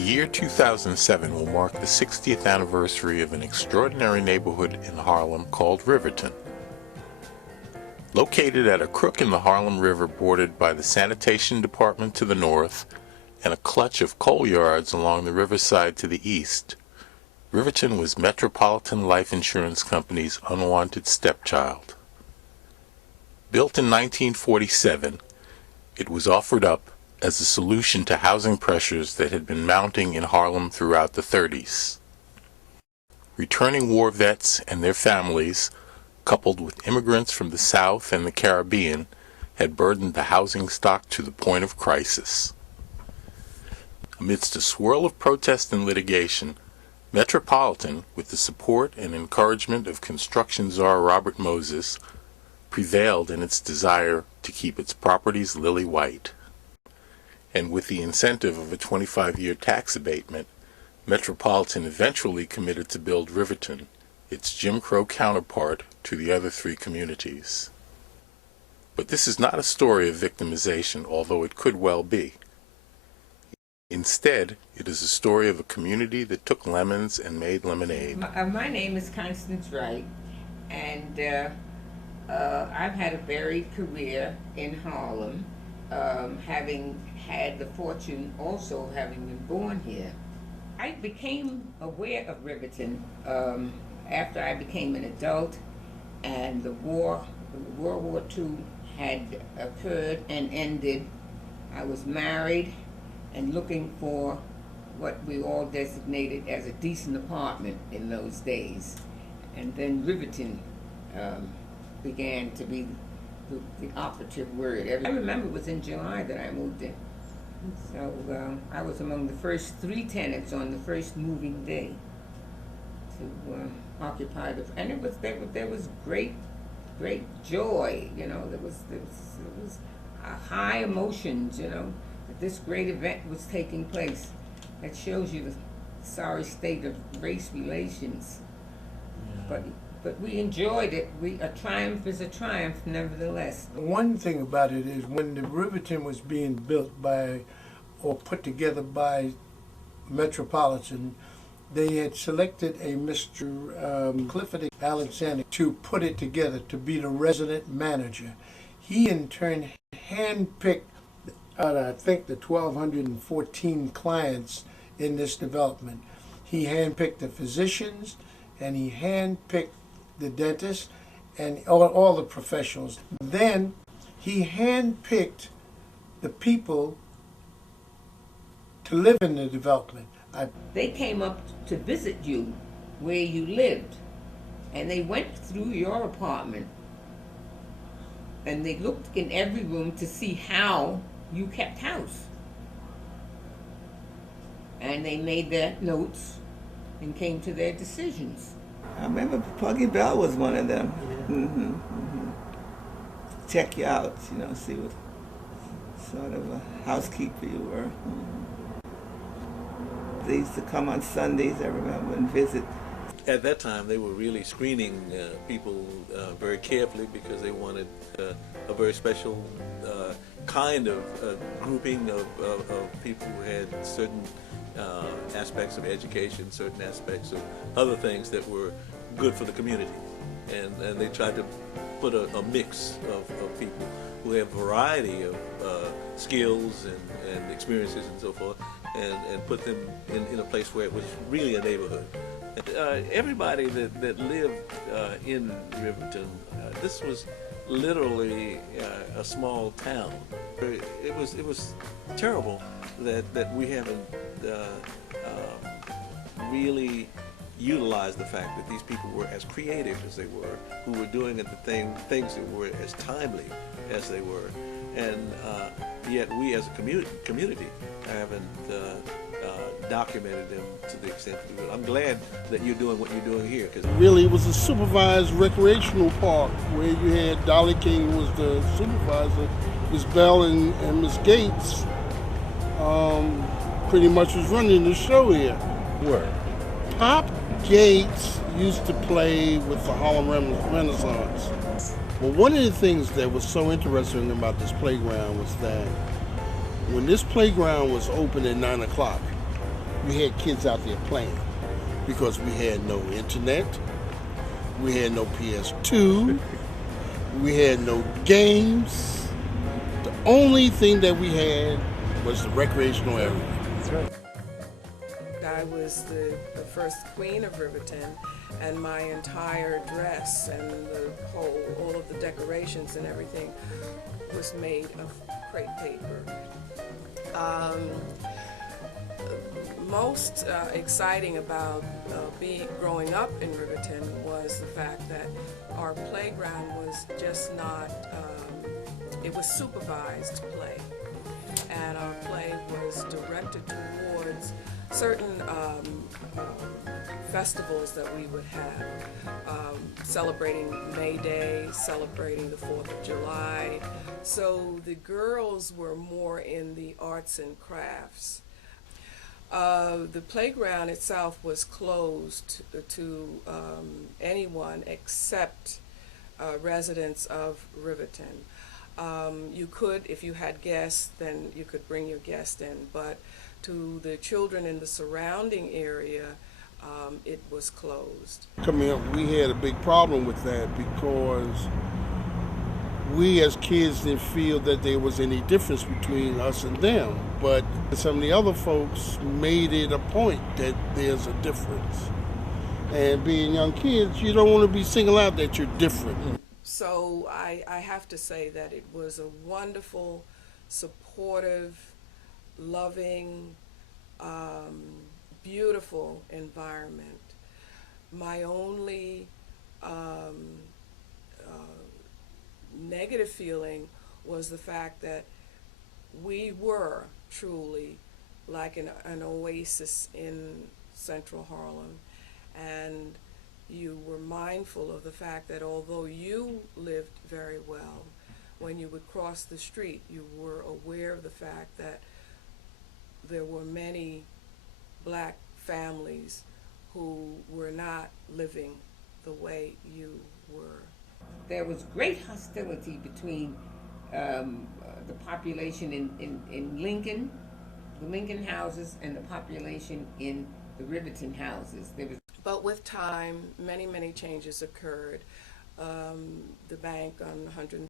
year 2007 will mark the 60th anniversary of an extraordinary neighborhood in Harlem called Riverton. Located at a crook in the Harlem River bordered by the sanitation department to the north and a clutch of coal yards along the Riverside to the east, Riverton was Metropolitan Life Insurance Company's unwanted stepchild. Built in 1947, it was offered up as a solution to housing pressures that had been mounting in Harlem throughout the 30s. Returning war vets and their families, coupled with immigrants from the South and the Caribbean, had burdened the housing stock to the point of crisis. Amidst a swirl of protest and litigation, Metropolitan, with the support and encouragement of construction czar Robert Moses, prevailed in its desire to keep its properties lily white. And with the incentive of a 25-year tax abatement, Metropolitan eventually committed to build Riverton, its Jim Crow counterpart to the other three communities. But this is not a story of victimization, although it could well be. Instead, it is a story of a community that took lemons and made lemonade. My name is Constance Wright, and I've had a varied career in Harlem, having had the fortune also having been born here. I became aware of Riverton after I became an adult, and World War II had occurred and ended. I was married and looking for what we all designated as a decent apartment in those days. And then Riverton began to be the operative word. I remember it was in July that I moved in. So I was among the first 3 tenants on the first moving day to occupy the, and it was there was great joy, you know. There was high emotions, you know, that this great event was taking place. That shows you the sorry state of race relations. Yeah. But we enjoyed it. A triumph is a triumph, nevertheless. One thing about it is when the Riverton was being built by, or put together by Metropolitan, they had selected a Mr. Clifford Alexander to put it together, to be the resident manager. He in turn handpicked, I think, the 1,214 clients in this development. He handpicked the physicians, and he handpicked the dentists, and all the professionals. Then he handpicked the people to live in the development. They came up to visit you where you lived, and they went through your apartment, and they looked in every room to see how you kept house. And they made their notes and came to their decisions. I remember Puggy Bell was one of them. Check you out, you know, see what sort of a housekeeper you were. They used to come on Sundays, I remember, and visit. At that time, they were really screening people very carefully because they wanted a very special kind of grouping of people who had certain aspects of education, certain aspects of other things that were good for the community. And they tried to put a mix of people who have a variety of skills and experiences and so forth, and put them in a place where it was really a neighborhood. Everybody that lived in Riverton, this was literally a small town. It was terrible that we haven't really utilized the fact that these people were as creative as they were, who were doing the things that were as timely as they were, and yet we as a community haven't documented them to the extent that we would. I'm glad that you're doing what you're doing here. Cause really, it was a supervised recreational park where you had Dolly King was the supervisor, Miss Bell and Miss Gates pretty much was running the show here. Where? Pop Gates used to play with the Harlem Renaissance. Well, one of the things that was so interesting about this playground was that when this playground was open at 9 o'clock, you had kids out there playing because we had no internet, we had no PS2, we had no games. The only thing that we had was the recreational area. That's right. I was the first queen of Riverton, and my entire dress and all of the decorations and everything was made of crepe paper. Most exciting about growing up in Riverton was the fact that our playground was just not, it was supervised play. And our play was directed towards certain festivals that we would have, celebrating May Day, celebrating the 4th of July. So the girls were more in the arts and crafts. The playground itself was closed to anyone except residents of Riverton. You could, if you had guests, then you could bring your guest in, but to the children in the surrounding area, it was closed. Coming up, we had a big problem with that because we as kids didn't feel that there was any difference between us and them, but some of the other folks made it a point that there's a difference. And being young kids, you don't want to be singled out that you're different. So I have to say that it was a wonderful, supportive, loving, beautiful environment. My only negative feeling was the fact that we were truly like an oasis in central Harlem, and you were mindful of the fact that although you lived very well, when you would cross the street, you were aware of the fact that there were many black families who were not living the way you were. There was great hostility between the population in Lincoln, the Lincoln houses, and the population in the Riverton houses. But with time, many changes occurred. The bank on 100